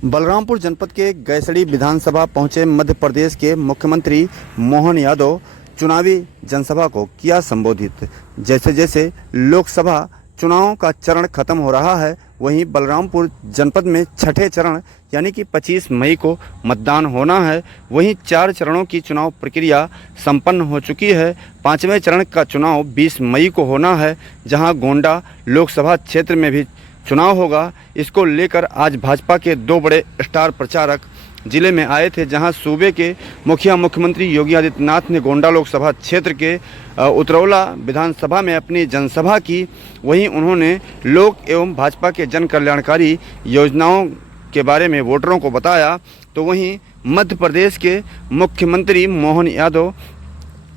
बलरामपुर जनपद के गैसड़ी विधानसभा पहुंचे मध्य प्रदेश के मुख्यमंत्री मोहन यादव चुनावी जनसभा को किया संबोधित। जैसे जैसे लोकसभा चुनावों का चरण खत्म हो रहा है, वहीं बलरामपुर जनपद में छठे चरण यानी कि 25 मई को मतदान होना है। वहीं 4 चरणों की चुनाव प्रक्रिया संपन्न हो चुकी है। 5वें चरण का चुनाव 20 मई को होना है, जहां गोंडा लोकसभा क्षेत्र में भी चुनाव होगा। इसको लेकर आज भाजपा के 2 बड़े स्टार प्रचारक जिले में आए थे, जहां सूबे के मुख्यमंत्री योगी आदित्यनाथ ने गोंडा लोकसभा क्षेत्र के उतरौला विधानसभा में अपनी जनसभा की। वहीं उन्होंने लोक एवं भाजपा के जन कल्याणकारी योजनाओं के बारे में वोटरों को बताया। तो वहीं मध्य प्रदेश के मुख्यमंत्री मोहन यादव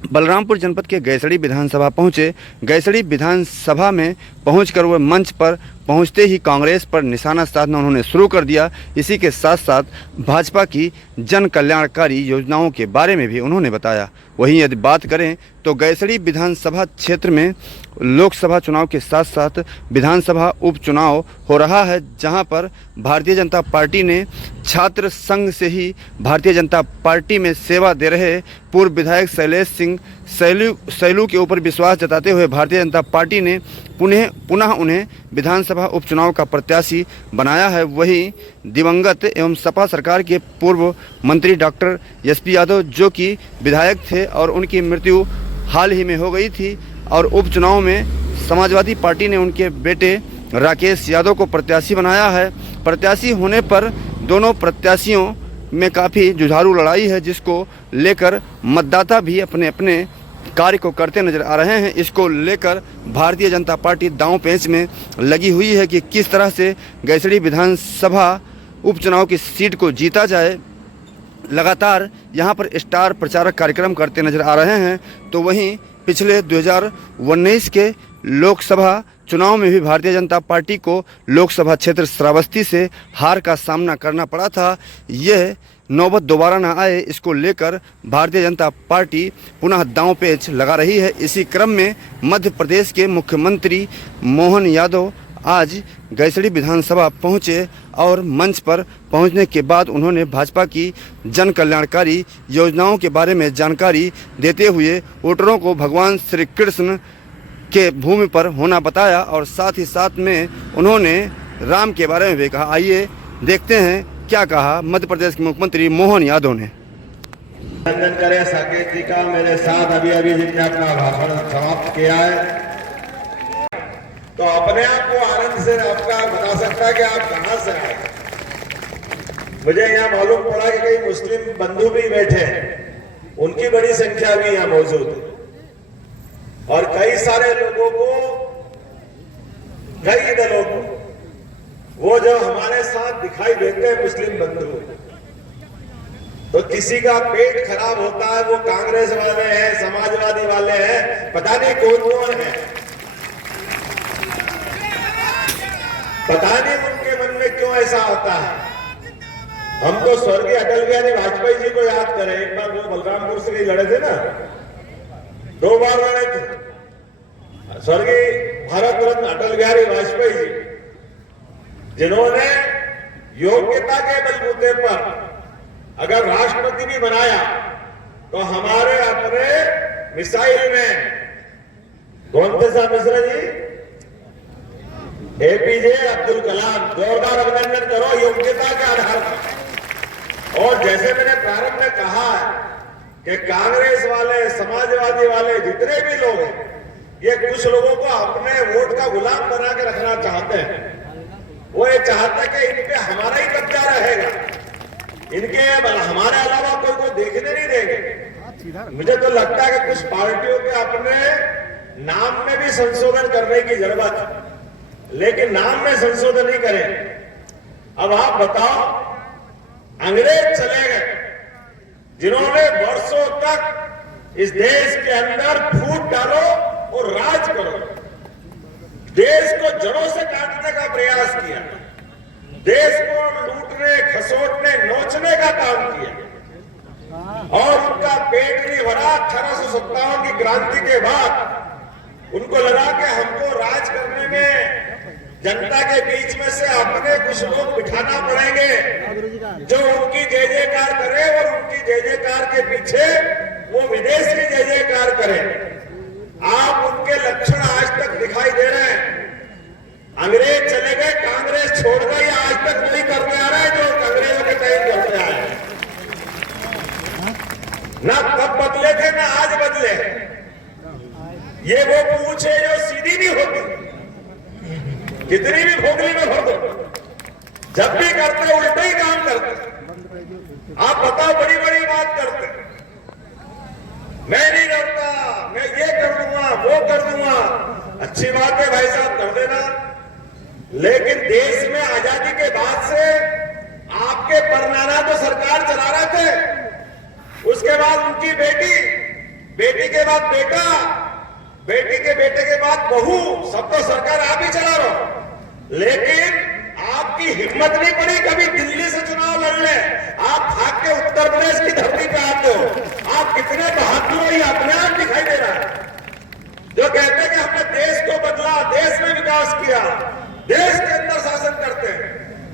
बलरामपुर जनपद के गैसड़ी विधानसभा पहुंचे। गैसड़ी विधानसभा में पहुंचकर वह मंच पर पहुंचते ही कांग्रेस पर निशाना साधना उन्होंने शुरू कर दिया। इसी के साथ साथ भाजपा की जन कल्याणकारी योजनाओं के बारे में भी उन्होंने बताया। वहीं यदि बात करें तो गैसड़ी विधानसभा क्षेत्र में लोकसभा चुनाव के साथ साथ विधानसभा उपचुनाव हो रहा है, जहां पर भारतीय जनता पार्टी ने छात्र संघ से ही भारतीय जनता पार्टी में सेवा दे रहे पूर्व विधायक शैलेश सिंह सैलू के ऊपर विश्वास जताते हुए भारतीय जनता पार्टी ने पुनः उन्हें विधानसभा उपचुनाव का प्रत्याशी बनाया है। वहीं दिवंगत एवं सपा सरकार के पूर्व मंत्री डॉक्टर एसपी यादव, जो कि विधायक थे और उनकी मृत्यु हाल ही में हो गई थी, और उपचुनाव में समाजवादी पार्टी ने उनके बेटे राकेश यादव को प्रत्याशी बनाया है। प्रत्याशी होने पर दोनों प्रत्याशियों में काफ़ी जुझारू लड़ाई है, जिसको लेकर मतदाता भी अपने अपने कार्य को करते नजर आ रहे हैं। इसको लेकर भारतीय जनता पार्टी दांव पेंच में लगी हुई है कि किस तरह से गैसड़ी विधानसभा उपचुनाव की सीट को जीता जाए। लगातार यहां पर स्टार प्रचारक कार्यक्रम करते नजर आ रहे हैं। तो वहीं पिछले 2019 के लोकसभा चुनाव में भी भारतीय जनता पार्टी को लोकसभा क्षेत्र श्रावस्ती से हार का सामना करना पड़ा था। यह नौबत दोबारा न आए, इसको लेकर भारतीय जनता पार्टी पुनः दांव पेच लगा रही है। इसी क्रम में मध्य प्रदेश के मुख्यमंत्री मोहन यादव आज गैसड़ी विधानसभा पहुंचे और मंच पर पहुंचने के बाद उन्होंने भाजपा की जन कल्याणकारी योजनाओं के बारे में जानकारी देते हुए वोटरों को भगवान श्री कृष्ण के भूमि पर होना बताया, और साथ ही साथ में उन्होंने राम के बारे में भी कहा। आइए देखते हैं क्या कहा मध्य प्रदेश के मुख्यमंत्री मोहन यादव ने। अभिनंदन करें साकेत जी का मेरे साथ अभी जिनने अपना भाषण समाप्त किया है, तो अपने आप को आनंद से आपका बता सकता है कि आप कहां से आए। मुझे यहाँ मालूम पड़ा कि कई मुस्लिम बंधु भी बैठे हैं, उनकी बड़ी संख्या भी यहाँ मौजूद है, और कई सारे लोगों को, कई दलों को, वो जो हमारे साथ दिखाई देते हैं मुस्लिम बंधु, तो किसी का पेट खराब होता है, वो कांग्रेस वाले हैं, समाजवादी वाले हैं, पता नहीं कौन कौन है, पता नहीं उनके मन में क्यों ऐसा होता है। हम तो स्वर्गीय अटल बिहारी वाजपेयी जी को याद करें। एक बार वो बलरामपुर से नहीं लड़े थे ना, 2 बार लड़े थे। स्वर्गीय भारत रत्न अटल बिहारी वाजपेयी जी, जिन्होंने योग्यता के बलबूते पर अगर राष्ट्रपति भी बनाया, तो हमारे अपने मिसाइल में कौन थे साहब मिश्रा जी, एपीजे अब्दुल कलाम, जोरदार अभिनंदन करो योग्यता के आधार पर। और जैसे मैंने प्रारंभ में कहा कि कांग्रेस वाले, समाजवादी वाले, जितने भी लोग हैं, ये कुछ लोगों को अपने वोट का गुलाम बना के रखना चाहते हैं। वो ये चाहते हैं कि इन पे हमारा ही कब्जा रहेगा, इनके हमारे अलावा कोई को देखने नहीं देंगे। मुझे तो लगता है कि कुछ पार्टियों के अपने नाम में भी संशोधन करने की जरूरत है, लेकिन नाम में संशोधन नहीं करें। अब आप बताओ, अंग्रेज चले गए, जिन्होंने वर्षों तक इस देश के अंदर फूट डालो और राज करो, देश को जड़ों से काटने का प्रयास किया, देश को लूटने, खसोटने, नोचने का काम किया, और उनका पेट नहीं भरा। 1857 की क्रांति के बाद उनको लगा कि हमको राज करने में जनता के बीच में से अपने कुछ लोग बिठाना पड़ेंगे, जो उनकी जय जयकार करे और उनकी जय जयकार के पीछे वो विदेश की जय जयकार करे। आप उनके लक्षण आज तक दिखाई दे रहे हैं। अंग्रेज चले गए, कांग्रेस छोड़ गई, आज तक वही करते आ रहे हैं जो अंग्रेजों के टाइम करते आए हैं। ना तब बदले थे ना आज बदले। ये वो पूछ है जो सीधी नहीं होती, कितनी भी भोगली में भर दो, जब भी करते उल्टा ही काम करते। आप बताओ, बड़ी बड़ी बात करते, मैं नहीं करता, मैं ये कर दूंगा, वो कर दूंगा। अच्छी बात है भाई साहब, कर देना, लेकिन देश में आजादी के बाद से आपके परनाना तो सरकार चला रहे थे, उसके बाद उनकी बेटी, बेटी के बाद बेटा, बेटी के बेटे के बाद बहू, सब तो सरकार आप ही चला रहे हो। लेकिन आपकी हिम्मत नहीं पड़ी कभी दिल्ली से चुनाव लड़ने। आप भाग के उत्तर प्रदेश की धरती पे आते हो। आप कितने बहादुर हो, ये अपने आप दिखाई दे रहा है। जो कहते हैं कि हमने देश को बदला, देश में विकास किया, देश के अंदर शासन करते हैं।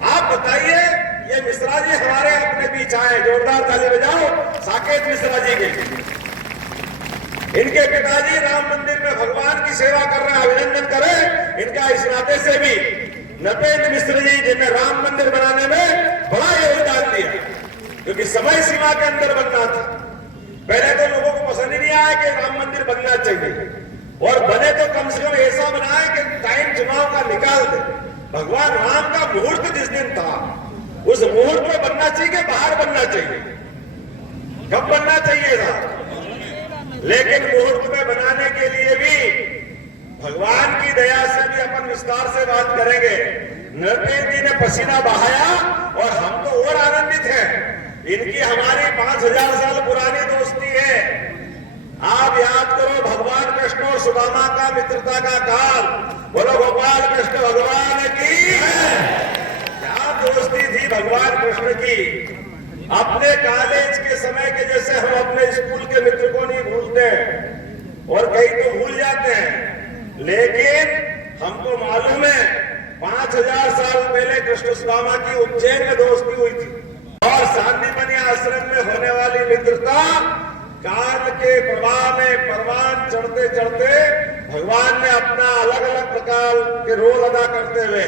आप बताइए, ये मिश्रा जी हमारे अपने बीच आए, जोरदार ताली बजाओ साकेत मिश्रा जी के। इनके पिताजी राम मंदिर में भगवान की सेवा कर रहे हैं, अभिनंदन करें इनका इस नाते से भी। नपेंद्र मिश्र जी जिन्हें राम मंदिर बनाने में बड़ा योगदान दिया, क्योंकि समय सीमा के अंदर बनना था। पहले तो लोगों को पसंद ही नहीं आया कि राम मंदिर बनना चाहिए, और बने तो कम से कम ऐसा बनाए कि टाइम चुनाव का निकाल दे। भगवान राम का मुहूर्त जिस दिन था, उस मुहूर्त में बनना चाहिए कि बाहर बनना चाहिए? कब बनना चाहिए था? लेकिन मुहूर्त में बनाने के लिए भी भगवान की दया से भी अपन विस्तार से बात करेंगे। नरपेंद्र जी ने पसीना बहाया और हम तो और आनंदित हैं। इनकी हमारी 5000 साल पुरानी दोस्ती है। आप याद करो भगवान कृष्ण और सुदामा का मित्रता का काल। बोलो गोपाल कृष्ण भगवान की। क्या दोस्ती थी भगवान कृष्ण की। अपने कॉलेज के समय के जैसे हम अपने स्कूल के मित्र को नहीं भूलते, और कई तो भूल जाते हैं, लेकिन हमको मालूम है 5000 साल पहले कृष्ण सुदामा की उज्जैन में दोस्ती हुई थी। और शांतिमनी आश्रम में होने वाली मित्रता काल के प्रवाह में परवान चढ़ते चढ़ते भगवान ने अपना अलग अलग प्रकार के रोल अदा करते हुए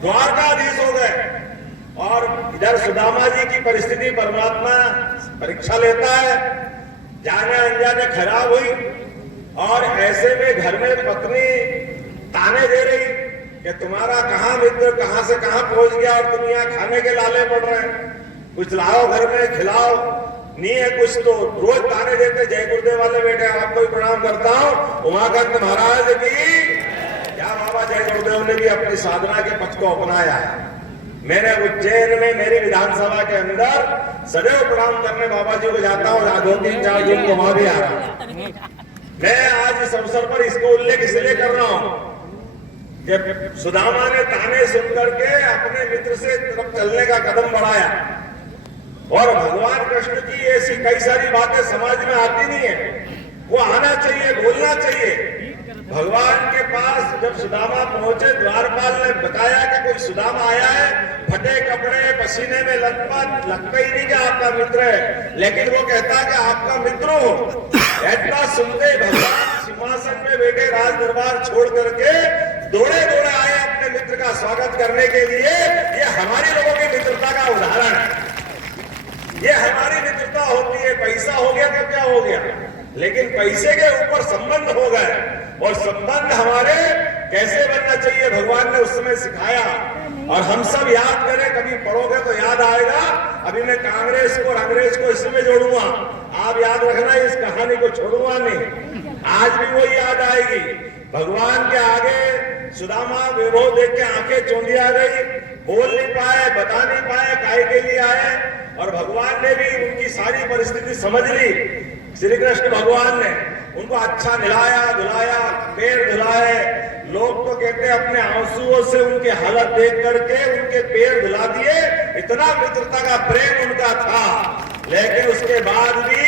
द्वारकाधीश हो गए। और इधर सुदामा जी की परिस्थिति परमात्मा परीक्षा लेता है, जाने अनजाने खराब हुई, और ऐसे में घर में पत्नी ताने दे रही कि तुम्हारा कहां मित्र कहां से कहां पहुंच गया, और तुम यहाँ खाने के लाले पड़ रहे हैं, कुछ लाओ घर में खिलाओ, नहीं है कुछ तो रोज ताने देते। जय गुरुदेव वाले बेटे आपको भी प्रणाम करता हूँ, उमाकांत महाराज की। क्या बाबा जय गुरुदेव ने भी अपनी साधना के पथ को अपनाया है। मैंने उज्जैन में मेरी विधानसभा के अंदर सदैव प्रणाम करने बाबा जी को जाता हूँ। 2-3-4 दिन को वहां भी आ रहा हूँ। मैं आज इस अवसर पर इसको उल्लेख इसलिए कर रहा हूँ कि सुदामा ने ताने सुनकर के अपने मित्र से तरफ चलने का कदम बढ़ाया, और भगवान कृष्ण की ऐसी कई सारी बातें समाज में आती नहीं है, वो आना चाहिए, बोलना चाहिए। भगवान के पास जब सुदामा पहुंचे, द्वारपाल ने बताया कि कोई सुदामा आया है, फटे कपड़े, पसीने में लथपथ, लगता ही नहीं कि आपका मित्र है, लेकिन वो कहता कि आपका मित्र हो। इतना सुनते भगवान सिंहासन में बैठे राज दरबार छोड़ करके दौड़े दौड़े आए अपने मित्र का स्वागत करने के लिए। ये हमारी लोगों की मित्रता का उदाहरण है। ये हमारी मित्रता होती है। पैसा हो गया तो क्या हो गया, लेकिन पैसे के ऊपर संबंध हो गए, और संबंध हमारे कैसे बनना चाहिए भगवान ने उस समय सिखाया। और हम सब याद करें, कभी पढ़ोगे तो याद आएगा। अभी मैं कांग्रेस को और अंग्रेज को इसमें जोड़ूंगा, आप याद रखना, इस कहानी को छोड़ूंगा नहीं। आज भी वो याद आएगी। भगवान के आगे सुदामा वैभव देख के आंखें चौंधी आ गई, बोल नहीं पाए, बता नहीं पाए काहे के लिए आए, और भगवान ने भी उनकी सारी परिस्थिति समझ ली। श्री कृष्ण भगवान ने उनको अच्छा नहलाया धुलाया, पैर धुलाए। लोग तो कहते हैं अपने आंसुओं से उनकी हालत देख करके उनके पैर धुला दिए। इतना मित्रता का प्रेम उनका था। लेकिन उसके बाद भी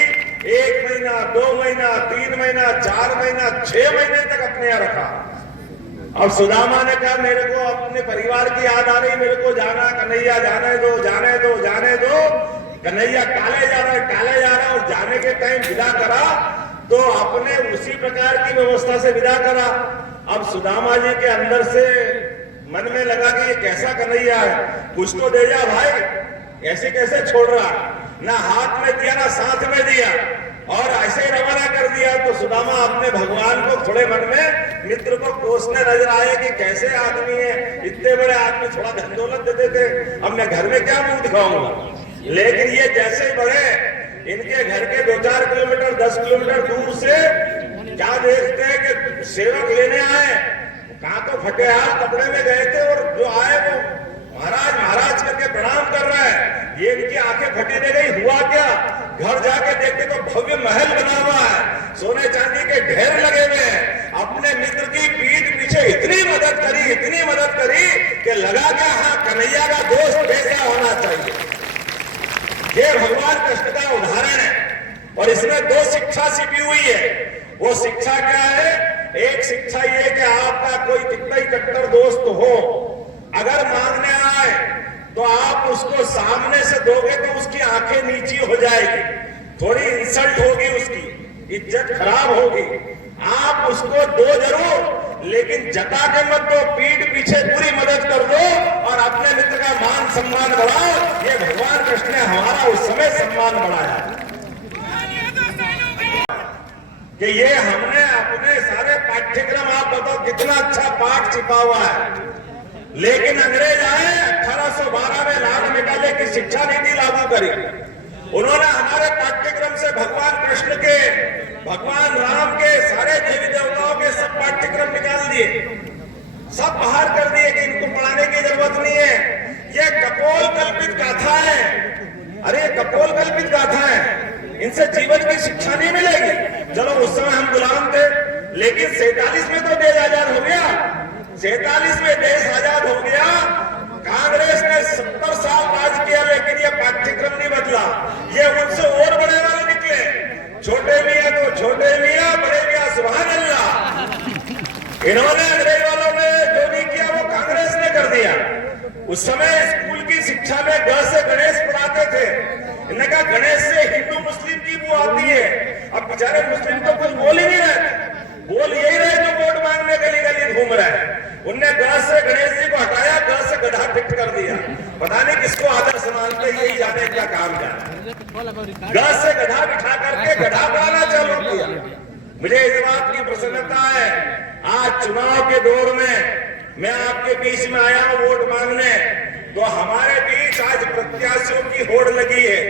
1 महीना, 2 महीना, 3 महीना, 4 महीना, 6 महीने तक अपने यहाँ रखा। अब सुदामा ने कहा मेरे को अपने परिवार की याद आ रही, मेरे को जाना, कन्हैया जाने दो, जाने दो, जाने कन्हैया काले जा रहा है, और जाने के टाइम विदा करा तो अपने उसी प्रकार की व्यवस्था से विदा करा। अब सुदामा जी के अंदर से मन में लगा कि ये कैसा कन्हैया है, कुछ तो दे जा भाई, ऐसे कैसे छोड़ रहा, ना हाथ में दिया ना साथ में दिया, और ऐसे ही रवाना कर दिया। तो सुदामा अपने भगवान को थोड़े मन में मित्र को कोसने नजर आए कि कैसे आदमी है, इतने बड़े आदमी, थोड़ा धन दौलत दे देते, अब मैं घर में क्या मुंह दिखाऊंगा। लेकिन ये जैसे ही बढ़े, इनके घर के 2-4 किलोमीटर 10 किलोमीटर दूर से क्या देखते हैं कि सेवक लेने आए, कहा तो फटे हाथ कपड़े में गए थे, और जो आए वो महाराज महाराज करके प्रणाम कर रहा है। ये इनकी आंखें फटी दे गई, हुआ क्या, घर जाके देखते तो भव्य महल बना हुआ है, सोने चांदी के ढेर लगे हुए हैं। अपने मित्र की पीठ पीछे इतनी मदद करी कि लगा क्या, हाँ कन्हैया का दोस्त कैसा होना चाहिए। ये भगवान कृष्ण का उदाहरण है, और इसमें 2 शिक्षा छिपी हुई है। वो शिक्षा क्या है? एक शिक्षा ये कि आपका कोई कितना ही कट्टर दोस्त हो, अगर मांगने आए तो आप उसको सामने से दोगे तो उसकी आंखें नीची हो जाएगी, थोड़ी इंसल्ट होगी, उसकी इज्जत खराब होगी। आप उसको दो जरूर, लेकिन जता के मत दो, पीठ पीछे पूरी मदद कर दो और अपने मित्र का मान सम्मान बढ़ाओ। ये भगवान कृष्ण ने हमारा उस समय सम्मान बढ़ाया कि ये हमने अपने सारे पाठ्यक्रम, आप बताओ कितना अच्छा पाठ छिपा हुआ है। लेकिन अंग्रेज आए 1812 में लाल निकाले की शिक्षा नीति लागू करी। उन्होंने हमारे पाठ्यक्रम से भगवान कृष्ण के, भगवान राम के, सारे देवी देवताओं के सब पाठ्यक्रम निकाल दिए, सब बाहर कर दिए कि इनको पढ़ाने की जरूरत नहीं है। ये कपोल कल्पित गाथा है। अरे कपोल कल्पित गाथा है, इनसे जीवन की शिक्षा नहीं मिलेगी। चलो उस समय हम गुलाम थे, लेकिन 47 में तो देश आजाद हो गया। 47 में देश आजाद हो गया। कांग्रेस ने 70 साल राज किया, लेकिन ये पाठ्यक्रम नहीं बदला। ये उनसे और बड़े वाले निकले, छोटे मियां तो छोटे मियां, बड़े मियां सुभान अल्लाह। इन्होंने अंग्रेज वालों ने जो नहीं किया वो कांग्रेस ने कर दिया। उस समय स्कूल की शिक्षा में ग से गणेश पढ़ाते थे। इन्होंने कहा गणेश से हिंदू मुस्लिम की वो आती है। अब बेचारे मुस्लिम तो कुछ बोल ही नहीं रहे, बोल यही रहे जो वोट मांगने गली गली घूम रहे हैं। उनने ग से गणेश जी को हटाया, ग से गधा फिट कर दिया। पता नहीं किसको आदर्श मानते, यही जाने क्या काम जाने। ग से गधा बिठा करके गधा बनाना चालू किया। मुझे इस बात की प्रसन्नता है, आज चुनाव के दौर में मैं आपके बीच में आया हूं वोट मांगने, तो हमारे बीच आज प्रत्याशियों की होड़ लगी है।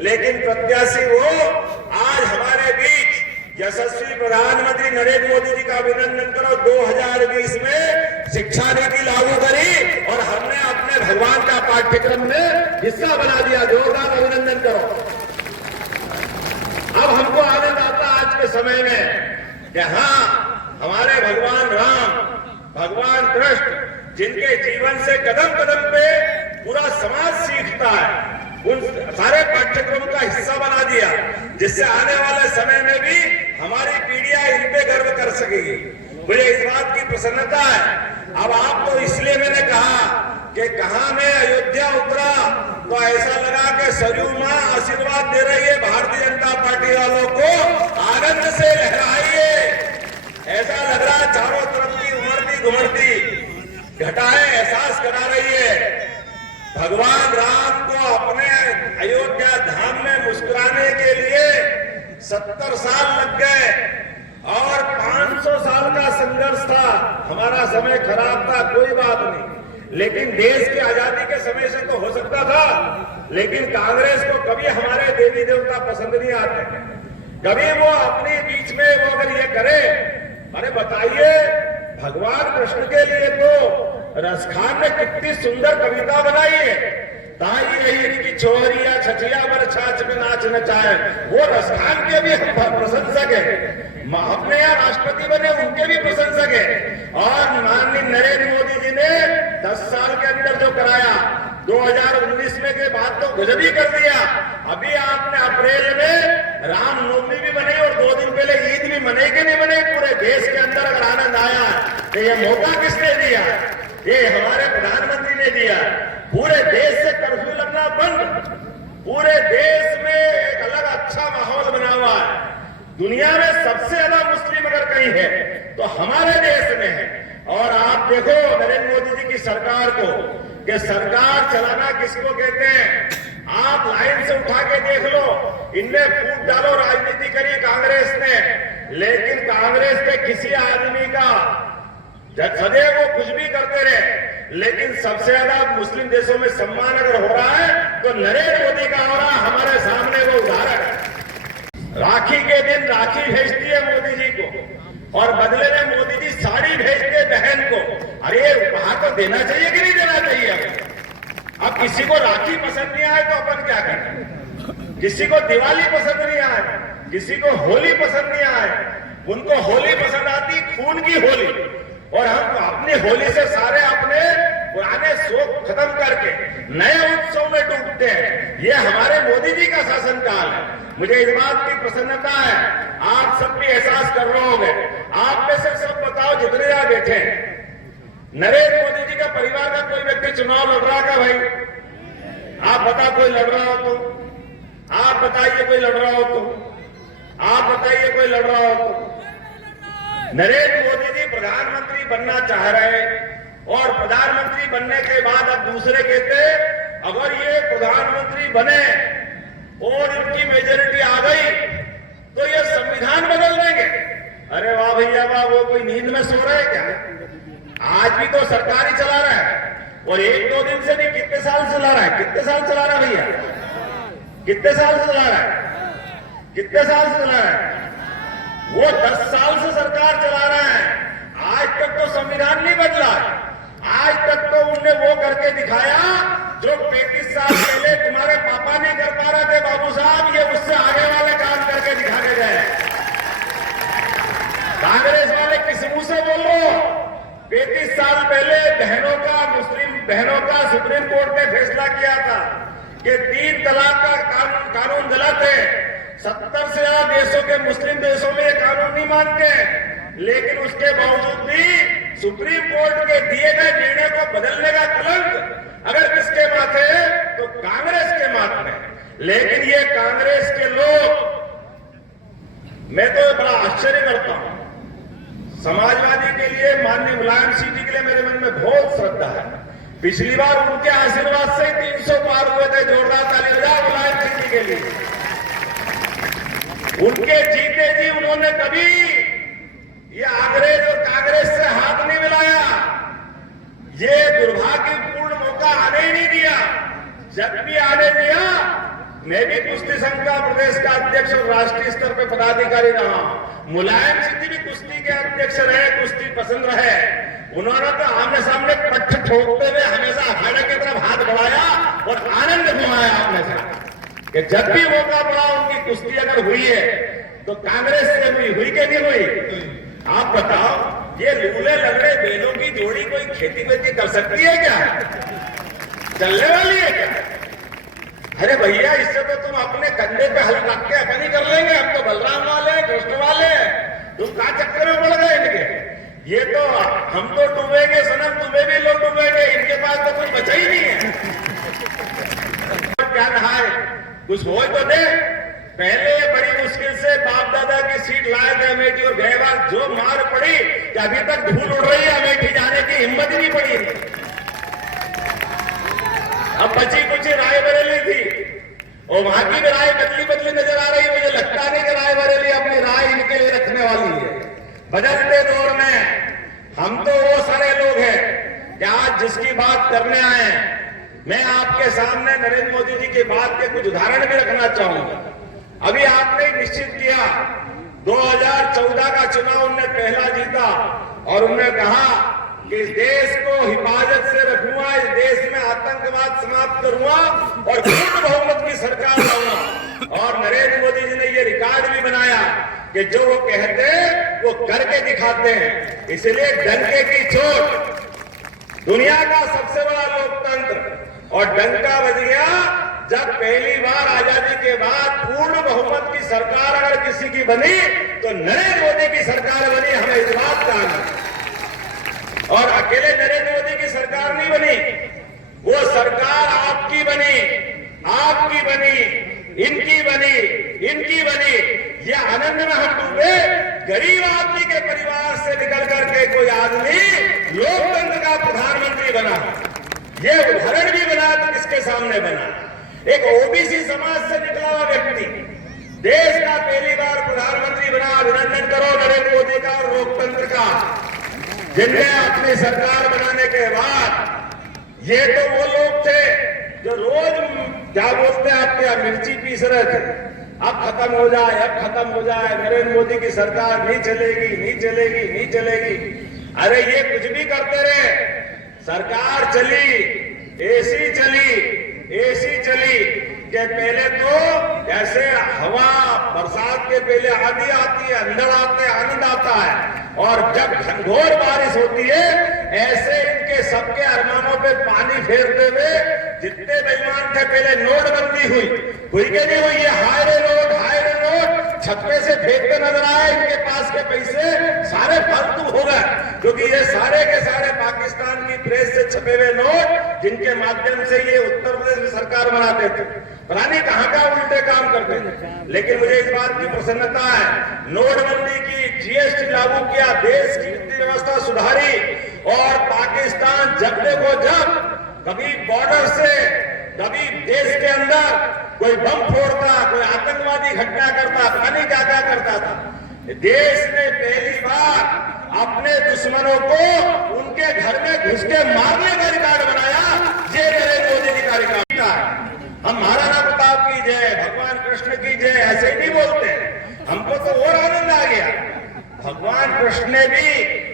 लेकिन प्रत्याशी वो आज हमारे बीच यशस्वी प्रधानमंत्री नरेंद्र मोदी जी का अभिनंदन करो। 2020 में शिक्षा नीति लागू करी और हमने अपने भगवान का पाठ्यक्रम में हिस्सा बना दिया। जोरदार अभिनंदन करो। अब हमको आनंद आता आज के समय में कि हाँ, हमारे भगवान राम, भगवान कृष्ण, जिनके जीवन से कदम कदम पे पूरा समाज सीखता है, उन सारे पाठ्यक्रम का हिस्सा बना दिया, जिससे आने वाले समय में भी हमारी पीढ़ियां इन पे गर्व कर सकेगी। मुझे इस बात की प्रसन्नता है। अब आपको इसलिए मैंने कहा कि कहां मैं अयोध्या उतरा तो ऐसा लगा कि सरयू मां आशीर्वाद दे रही है भारतीय जनता पार्टी वालों को, आनंद से लहराइए। ऐसा लग रहा है चारों तरफ की उमड़ती घुमड़ती घटाएं एहसास करा रही है। भगवान राम को अपने अयोध्या धाम में मुस्कुराने के लिए 70 साल लग गए और 500 साल का संघर्ष था। हमारा समय खराब था, कोई बात नहीं, लेकिन देश की आजादी के समय से तो हो सकता था। लेकिन कांग्रेस को कभी हमारे देवी देवता पसंद नहीं आते, कभी वो अपने बीच में वो अगर ये करे। अरे बताइए, भगवान कृष्ण के लिए तो रसखान ने कितनी सुंदर कविता बनाई है। ताई रही इनकी छोरिया छठिया पर छाछ में नाच नचाए। वो रसखान के भी हम प्रशंसक है, अपने यहाँ राष्ट्रपति बने उनके भी प्रशंसक है। और माननीय नरेंद्र मोदी जी ने 10 साल के अंदर जो कराया, 2019 में के बाद तो गजब ही कर दिया। अभी आपने अप्रैल में रामनवमी भी मनाई और 2 दिन पहले ईद भी मनाई कि नहीं मनाई। पूरे देश के अंदर अगर आनंद आया तो ये मौका किसने दिया? ये हमारे प्रधानमंत्री ने दिया। पूरे देश से कर्फ्यू लगना बंद, पूरे देश में एक अलग अच्छा माहौल बना हुआ है। दुनिया में सबसे ज्यादा मुस्लिम अगर कहीं है तो हमारे देश में है। और आप देखो नरेंद्र मोदी जी की सरकार को कि सरकार चलाना किसको कहते हैं। आप लाइन से उठा के देख लो, इनमें फूट डालो राजनीति करी कांग्रेस ने, लेकिन कांग्रेस के किसी आदमी का सदैव वो कुछ भी करते रहे, लेकिन सबसे ज्यादा मुस्लिम देशों में सम्मान अगर हो रहा है तो नरेंद्र मोदी का हो रहा। हमारे सामने वो उदाहरण है। राखी के दिन राखी भेजती है मोदी जी को और बदले में मोदी जी साड़ी भेजते बहन को। अरे उपहार तो देना चाहिए कि नहीं देना चाहिए? अब किसी को राखी पसंद नहीं आए तो अपन क्या करें? किसी को दिवाली पसंद नहीं आए, किसी को होली पसंद नहीं आए, उनको होली पसंद आती खून की होली, और हम अपनी होली से सारे अपने पुराने शोक खत्म करके नए उत्सव में डूबते हैं। ये हमारे मोदी जी का शासनकाल है। मुझे इस बात की प्रसन्नता है, आप सब भी एहसास कर रहे होंगे। आप में से सब बताओ जितने यहाँ बैठे हैं, नरेंद्र मोदी जी का परिवार का कोई व्यक्ति चुनाव लड़ रहा का भाई? आप बता, कोई लड़ रहा हो तो आप बताइए, कोई लड़ रहा हो तो आप बताइए, कोई लड़ रहा हो तो। नरेंद्र मोदी जी प्रधानमंत्री बनना चाह रहे हैं और प्रधानमंत्री बनने के बाद अब दूसरे कहते अगर ये प्रधानमंत्री बने और इनकी मेजोरिटी आ गई तो ये संविधान बदल देंगे। अरे वाह भैया वाह, वो कोई नींद में सो रहे हैं क्या? आज भी तो सरकार ही चला रहा है, और एक दो दिन से नहीं, कितने साल चला रहा है? कितने साल चला रहा है भैया? कितने साल से चला रहा है? कितने साल से चला रहा है? वो 10 साल से सरकार चला रहा है। आज तक तो संविधान नहीं बदला। आज तक तो उनने वो करके दिखाया जो 35 साल पहले तुम्हारे पापा नहीं कर पा रहे थे बाबू साहब, ये उससे आगे वाले काम करके दिखा के गए। कांग्रेस वाले किस मुंह से बोलो? 35 साल पहले बहनों का, मुस्लिम बहनों का सुप्रीम कोर्ट ने फैसला किया था कि 3 तलाक का कानून गलत है। 70 से ज्यादा देशों के मुस्लिम देशों में ये कानून नहीं मानते, लेकिन उसके बावजूद भी सुप्रीम कोर्ट के दिए गए निर्णय को बदलने का कलंक अगर किसके माथे है तो कांग्रेस के माथे। लेकिन ये कांग्रेस के लोग, मैं तो बड़ा आश्चर्य करता हूं। समाजवादी के लिए, माननीय मुलायम सिंह जी के लिए मेरे मन में बहुत श्रद्धा है। पिछली बार उनके आशीर्वाद से 300 पार हुए थे। जोरदार ताली बजाओ मुलायम सिंह जी के लिए। उनके जीते जी उन्होंने कभी ये अंग्रेज और कांग्रेस से हाथ नहीं मिलाया। ये दुर्भाग्यपूर्ण मौका आने ही नहीं दिया। जब भी आने दिया, मैं भी कुश्ती संघ का प्रदेश का अध्यक्ष और राष्ट्रीय स्तर पर पदाधिकारी रहा। मुलायम सिंह जी भी कुश्ती के अध्यक्ष रहे, कुश्ती पसंद रहे। उन्होंने तो आमने सामने पट्ट ठोकते हुए हमेशा अखाड़े की तरफ हाथ बढ़ाया और आनंद घुमाया आपने से कि जब भी मौका पड़ा उनकी कुश्ती अगर हुई है तो कांग्रेस से हुई कि नहीं हुई? आप बताओ, ये लूले लगड़े बेलों की जोड़ी कोई खेती वेती कर सकती है क्या? चलने वाली है क्या? अरे भैया, इससे तो तुम अपने कंधे पे हल रख के अपन ही कर लेंगे। हम तो बलराम वाले हैं, कृष्ण वाले हैं, तुम कहां चक्कर में पड़ गए इनके? ये तो हम तो डूबेंगे सनम, तुम्हें भी लोग डूबेंगे, इनके पास तो कुछ बचा ही नहीं है। क्या कहा है, कुछ हो तो दे। पहले बड़ी मुश्किल से बाप दादा की सीट लाए थे अमेठी, और गए बार जो मार पड़ी कि अभी तक धूल उड़ रही है, अमेठी जाने की हिम्मत ही नहीं पड़ी। अब बची कुछ रायबरेली थी, और वहां की भी राय बदली बदली नजर आ रही है। मुझे लगता नहीं कि रायबरेली अपनी राय इनके लिए रखने वाली है। बदलते दौर में हम तो वो सारे लोग हैं कि आज जिसकी बात करने आए हैं, मैं आपके सामने नरेंद्र मोदी जी की बात के कुछ उदाहरण भी रखना चाहूंगा। अभी आपने निश्चित किया 2014 का चुनाव उन्होंने पहला जीता, और उन्होंने कहा कि इस देश को हिफाजत से रखूंगा, इस देश में आतंकवाद समाप्त करूंगा और पूर्ण बहुमत की सरकार लाऊंगा। और नरेंद्र मोदी जी ने ये रिकॉर्ड भी बनाया कि जो वो कहते हैं वो करके दिखाते हैं। इसलिए डंके की चोट, दुनिया का सबसे बड़ा लोकतंत्र, और डंका बज गया जब पहली बार आजादी के बाद पूर्ण बहुमत की सरकार अगर किसी की बनी तो नरेंद्र मोदी की सरकार बनी। हमें इस बात का आनंद। और अकेले नरेंद्र मोदी की सरकार नहीं बनी, वो सरकार आपकी बनी, आपकी बनी, इनकी बनी, इनकी बनी, ये आनंद में हम डूबे। गरीब आदमी के परिवार से निकल करके कोई आदमी लोकतंत्र का प्रधानमंत्री बना, ये उदाहरण भी बना तो किसके सामने बना? एक ओबीसी समाज से निकला हुआ व्यक्ति देश का पहली बार प्रधानमंत्री बना। अभिनंदन करो नरेंद्र मोदी का और लोकतंत्र का, जिनने अपनी सरकार बनाने के बाद, ये तो वो लोग थे जो रोज क्या बोलते हैं आपके यहाँ मिर्ची पीस रहे थे, अब खत्म हो जाए, अब खत्म हो जाए, नरेंद्र मोदी की सरकार नहीं चलेगी, नहीं चलेगी, नहीं चलेगी। अरे ये कुछ भी करते रहे, सरकार चली, एसी चली, एसी चली के पहले तो जैसे हवा बरसात के पहले आंधी आती है, अंधड़ आते हैं, आनंद आता है, और जब घनघोर बारिश होती है ऐसे इनके सबके अरमानों पे पानी फेरते हुए जितने बेईमान थे, पहले नोटबंदी हुई कि नहीं हुई? ये हाय रे नोट, हाय रे नोट छप्पे से फेंकते नजर आए। इनके पास के पैसे सारे फालतू हो गए, क्योंकि ये सारे के सारे पाकिस्तान की प्रेस से छपे हुए नोट, जिनके माध्यम से ये उत्तर प्रदेश में सरकार बनाते थे, पता नहीं कहां उल्टे काम करते थे। लेकिन मुझे इस बात की प्रसन्नता है, नोटबंदी की, जीएसटी लागू किया, देश की वित्तीय व्यवस्था सुधारी, और पाकिस्तान जब देखो जब कभी बॉर्डर से, कभी देश के अंदर कोई बम फोड़ता, कोई आतंकवादी घटना करता, पता नहीं क्या क्या करता था। देश ने पहली बार अपने दुश्मनों को उनके घर में घुस के मारने का रिकॉर्ड बनाया। ये नरेंद्र मोदी जी का रिकॉर्ड है। हम महाराणा प्रताप की जय, भगवान कृष्ण की जय ऐसे ही नहीं बोलते, हमको तो और आनंद आ गया। भगवान कृष्ण ने भी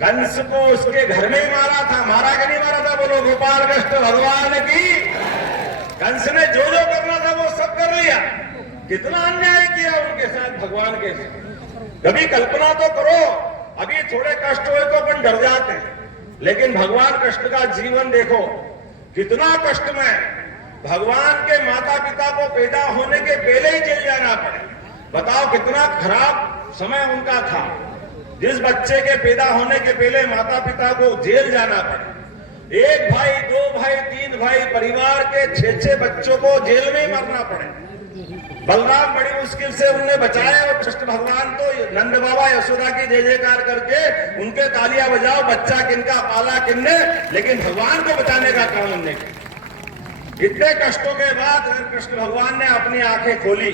कंस को उसके घर में ही मारा था, मारा कि नहीं मारा था? बोलो गोपाल कृष्ण भगवान की। कंस ने जो जो करना था वो सब कर लिया। कितना अन्याय किया उनके साथ भगवान के साथ। कभी कल्पना तो करो, अभी थोड़े कष्ट हुए तो अपन डर जाते हैं, लेकिन भगवान कृष्ण का जीवन देखो कितना कष्टमय। भगवान के माता पिता को पैदा होने के पहले ही जेल जाना पड़े, बताओ कितना खराब समय उनका था। जिस बच्चे के पैदा होने के पहले माता पिता को जेल जाना पड़े, एक भाई, दो भाई, तीन भाई, परिवार के 6-6 बच्चों को जेल में ही मरना पड़े। बलराम बड़ी मुश्किल से उन्हें बचाए, और कृष्ण भगवान तो नंद बाबा यशोदा की जय जयकार करके उनके तालियां बजाओ, बच्चा किनका पाला किन्ने, लेकिन भगवान को बचाने का काम उनने किया। इतने कष्टों के बाद कृष्ण भगवान ने अपनी आंखें खोली,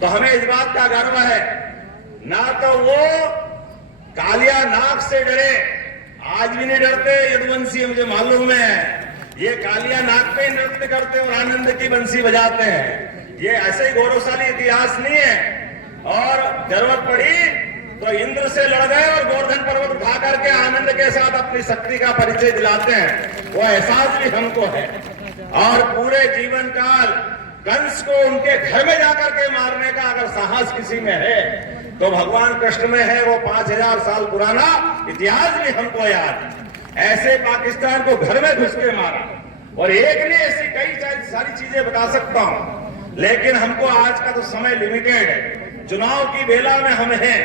तो हमें इस बात का गर्व है, ना तो वो कालिया नाग से डरे, आज भी नहीं डरते यदुवंशी, मुझे मालूम है। ये कालिया नाग पे नृत्य करते और आनंद की बंसी बजाते हैं। ये ऐसे ही गौरवशाली इतिहास नहीं है। और जरूरत पड़ी तो इंद्र से लड़ गए और गोवर्धन पर्वत उठा करके आनंद के साथ अपनी शक्ति का परिचय दिलाते हैं, वो एहसास भी हमको है। और पूरे जीवन काल कंस को उनके घर में जाकर के मारने का अगर साहस किसी में है तो भगवान कृष्ण में है। वो 5000 साल पुराना इतिहास भी हमको याद है। ऐसे पाकिस्तान को घर में घुस के मारा, और एक ने ऐसी कई सारी चीजें बता सकता हूं, लेकिन हमको आज का तो समय लिमिटेड है। चुनाव की बेला में हम हैं,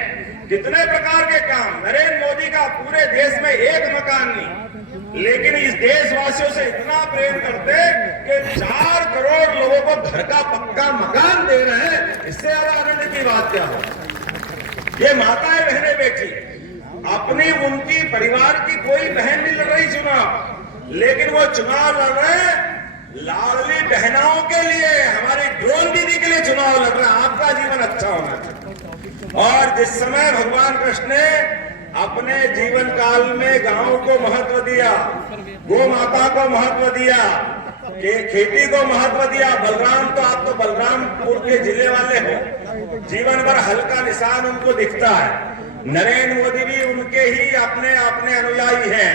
कितने प्रकार के काम। नरेंद्र मोदी का पूरे देश में एक मकान नहीं, लेकिन इस देशवासियों से इतना प्रेम करते कि 4 करोड़ लोगों को घर का पक्का मकान दे रहे हैं। इससे ज्यादा आनंद की बात क्या हो? ये माताएं बहनें बैठी, अपनी उनकी परिवार की कोई बहन नहीं लड़ रही चुनाव, लेकिन वो चुनाव लड़ रहे लाडली बहनाओं के लिए, हमारी ड्रोन दीदी के लिए चुनाव लड़ रहे हैं। आपका जीवन अच्छा होना चाहिए। और जिस समय भगवान कृष्ण ने अपने जीवन काल में गांव को महत्व दिया, गौ माता को महत्व दिया, खेती को महत्व दिया। बलराम तो आप तो बलरामपुर के जिले वाले हो, जीवन भर हल्का निशान उनको दिखता है। नरेंद्र मोदी भी उनके ही अपने अपने अनुयायी हैं।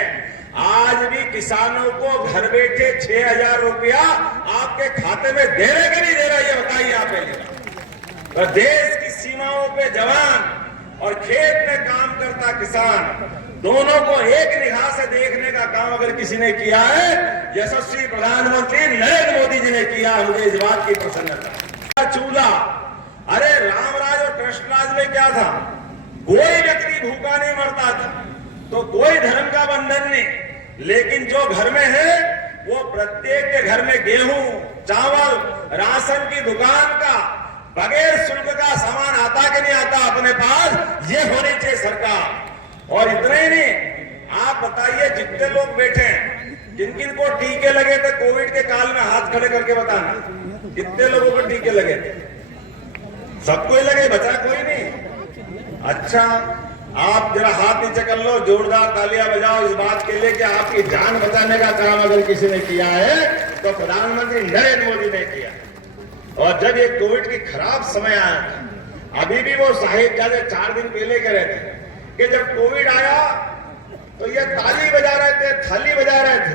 आज भी किसानों को घर बैठे 6000 रुपया आपके खाते में दे रहे कि नहीं दे रहे, ये बताइए आप पहले। तो देश की सीमाओं पे जवान और खेत में काम करता किसान, दोनों को एक निगाह से देखने का काम अगर किसी ने किया है, यशस्वी प्रधानमंत्री नरेंद्र मोदी जी ने किया। मुझे इस बात की प्रसन्नता। चूल्हा, अरे रामराज और कृष्णराज में क्या था? कोई व्यक्ति भूखा नहीं मरता था, तो कोई धर्म का बंधन नहीं। लेकिन जो घर में है वो प्रत्येक के घर में गेहूं, चावल, राशन की दुकान का बगैर शुल्क का सामान आता कि नहीं आता अपने पास, ये होनी चाहिए सरकार। और इतना ही नहीं, आप बताइए जितने लोग बैठे हैं, जिन किन को टीके लगे थे कोविड के काल में, हाथ खड़े करके बताना कितने लोगों को टीके लगे थे? सबको ही लगे, बचा कोई नहीं? अच्छा, आप जरा हाथ नीचे कर लो, जोरदार तालियां बजाओ इस बात के लिए कि आपकी जान बचाने का काम अगर किसी ने किया है तो प्रधानमंत्री नरेंद्र मोदी ने किया। और जब ये कोविड की खराब समय आया, अभी भी वो साहिबजादे 4 दिन पहले कह रहे थे कि जब कोविड आया तो ये ताली बजा रहे थे, थाली बजा रहे थे।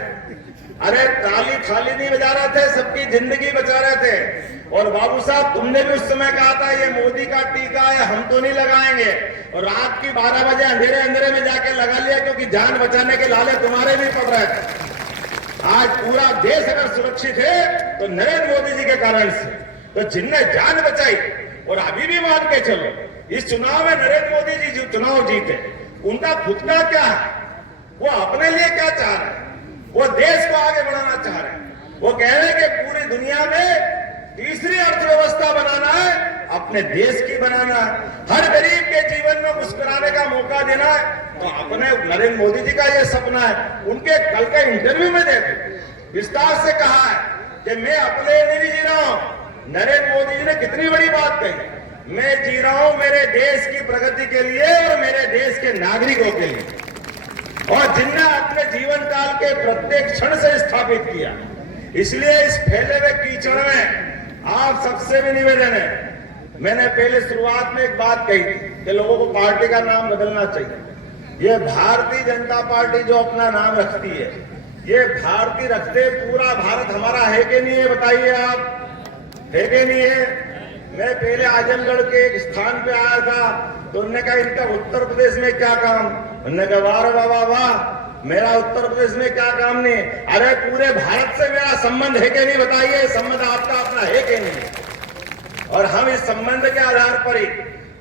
अरे ताली थाली नहीं बजा रहे थे, सबकी जिंदगी बचा रहे थे। और बाबू साहब, तुमने भी उस समय कहा था ये मोदी का टीका है, हम तो नहीं लगाएंगे। और रात की 12 बजे अंधेरे अंधेरे में जाके लगा लिया, क्योंकि जान बचाने के लाले तुम्हारे भी पड़ रहे थे। आज पूरा देश अगर सुरक्षित है तो नरेंद्र मोदी जी के कारण से। तो जिनने जान बचाई, और अभी भी मान के चलो, इस चुनाव में नरेंद्र मोदी जी जो चुनाव जीते, उनका खुद का क्या है? वो अपने लिए क्या चाह रहे हैं? वो देश को आगे बढ़ाना चाह रहे हैं। वो कह रहे हैं कि पूरी दुनिया में तीसरी अर्थव्यवस्था बनाना है, अपने देश की बनाना है, हर गरीब के जीवन में मुस्कुराने का मौका देना है। तो अपने नरेंद्र मोदी जी का ये सपना है। उनके कल के इंटरव्यू में देखो, विस्तार से कहा है कि मैं अपने लिए नहीं जी रहा हूं। नरेंद्र मोदी जी ने कितनी बड़ी बात कही, मैं जी रहा हूं मेरे देश की प्रगति के लिए और मेरे देश के नागरिकों के लिए। और जिनने अपने जीवन काल के प्रत्येक क्षण से स्थापित किया। इसलिए इस फैले हुए कीचड़ में आप सबसे भी निवेदन है, मैंने पहले शुरुआत में एक बात कही थी कि लोगों को पार्टी का नाम बदलना चाहिए। ये भारतीय जनता पार्टी जो अपना नाम रखती है, ये भारतीय रखते पूरा भारत हमारा है कि नहीं है? बताइए आप, है कि नहीं है? मैं पहले आजमगढ़ के एक स्थान पे आया था, तो उन्होंने कहा इनका उत्तर प्रदेश में क्या काम? उन्होंने कहा वाह वाह वाह, मेरा उत्तर प्रदेश में क्या काम नहीं? अरे पूरे भारत से मेरा संबंध है कि नहीं? बताइए, संबंध आपका अपना है कि नहीं? और हम इस संबंध के आधार पर ही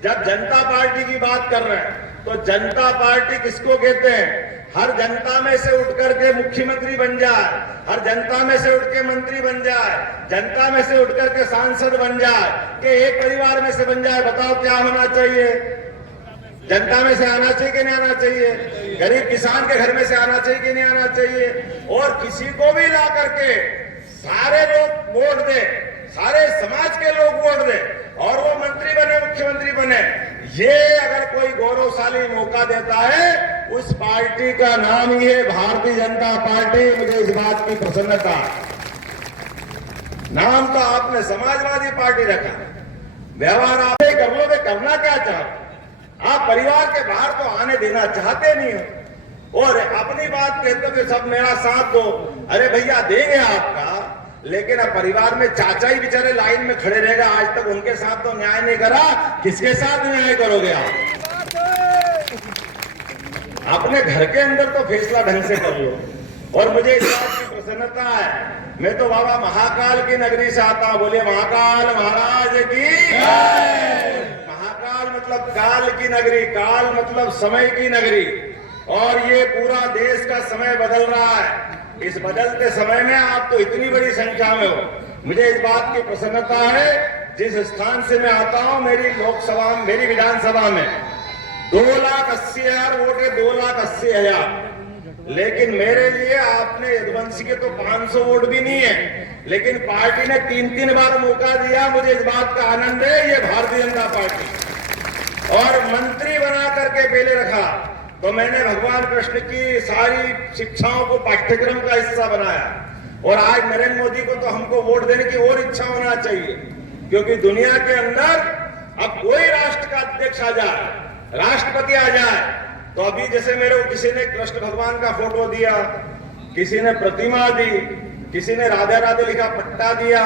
जब जनता पार्टी की बात कर रहे हैं, तो जनता पार्टी किसको कहते हैं? हर जनता में से उठ करके मुख्यमंत्री बन जाए, हर जनता में से उठ के मंत्री बन जाए, जनता में से उठ करके सांसद बन जाए, कि एक परिवार में से बन जाए। बताओ क्या होना चाहिए? जनता में से आना चाहिए कि नहीं आना चाहिए? गरीब किसान के घर में से आना चाहिए कि नहीं आना चाहिए? और किसी को भी ला करके सारे लोग वोट दे, सारे समाज के लोग वोट दे और वो मंत्री बने, मुख्यमंत्री बने, ये अगर कोई गौरवशाली मौका देता है, उस पार्टी का नाम ही है भारतीय जनता पार्टी। मुझे इस बात की प्रसन्नता। नाम तो आपने समाजवादी पार्टी रखा, व्यवहार आप ही कर लोगे। करना क्या चाहते? आप परिवार के बाहर तो आने देना चाहते नहीं हो, और अपनी बात कहते हो कि सब मेरा साथ दो। अरे भैया, देंगे आपका, लेकिन अब परिवार में चाचा ही बेचारे लाइन में खड़े रहेगा। आज तक उनके साथ तो न्याय नहीं करा, किसके साथ न्याय करोगे आप? अपने घर के अंदर तो फैसला ढंग से कर लो। और मुझे इस बात की प्रसन्नता है, मैं तो बाबा महाकाल की नगरी से आता हूं। बोलिए महाकाल महाराज की। महाकाल मतलब काल की नगरी, काल मतलब समय की नगरी। और ये पूरा देश का समय बदल रहा है। इस बदलते समय में आप तो इतनी बड़ी संख्या में हो। मुझे इस बात की प्रसन्नता है, जिस स्थान से मैं आता हूं, मेरी लोकसभा, मेरी विधानसभा में 2,80,000 वोट है, 2,80,000। लेकिन मेरे लिए आपने यदुवंशी के तो 500 वोट भी नहीं है, लेकिन पार्टी ने 3-3 बार मौका दिया। मुझे इस बात का आनंद है, ये भारतीय जनता पार्टी। और मंत्री बना करके पहले रखा, तो मैंने भगवान कृष्ण की सारी शिक्षाओं को पाठ्यक्रम का हिस्सा बनाया। और आज नरेंद्र मोदी को तो हमको वोट देने की और इच्छा होना चाहिए, क्योंकि दुनिया के अंदर अब कोई राष्ट्र का अध्यक्ष आ जाए, राष्ट्रपति आ जाए, तो अभी जैसे मेरे को किसी ने कृष्ण भगवान का फोटो दिया, किसी ने प्रतिमा दी, किसी ने राधे राधे लिखा पट्टा दिया,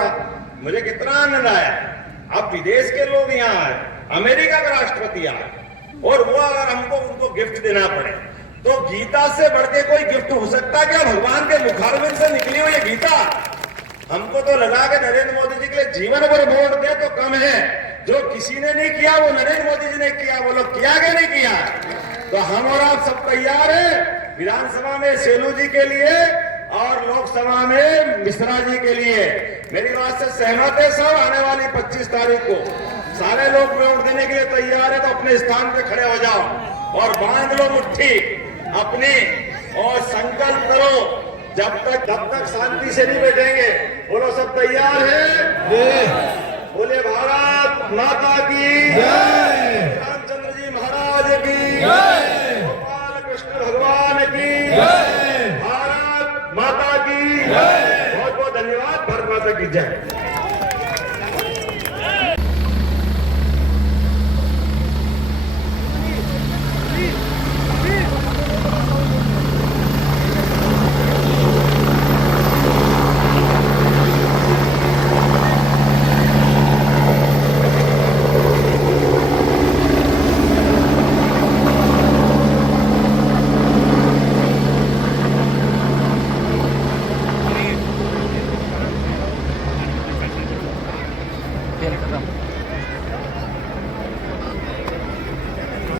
मुझे कितना आनंद आया। अब विदेश के लोग यहाँ आए, अमेरिका का राष्ट्रपति आए, और वो अगर हमको उनको गिफ्ट देना पड़े, तो गीता से बढ़ के कोई गिफ्ट हो सकता क्या? भगवान के मुखारविंद से निकली हुई गीता। हमको तो लगा कि नरेंद्र मोदी जी के लिए जीवन भर वोट दे तो कम है। जो किसी ने नहीं किया वो नरेंद्र मोदी जी ने किया। वो लोग किया कि नहीं किया? तो हम और आप सब तैयार हैं विधानसभा में सेलू जी के लिए और लोकसभा में मिश्रा जी के लिए। मेरी बात से सहमत है सब? आने वाली 25 तारीख को सारे लोग वोट देने के लिए तैयार है, तो अपने स्थान पे खड़े हो जाओ और बांध लो मुट्ठी अपनी और संकल्प करो। जब तक शांति से नहीं बैठेंगे। बोलो सब तैयार है? बोले भारत माता की जय, रामचंद्र जी महाराज की जय, गोपाल कृष्ण भगवान की जय, भारत माता की जय। बहुत बहुत धन्यवाद। भारत माता की जय। खेल खत्म।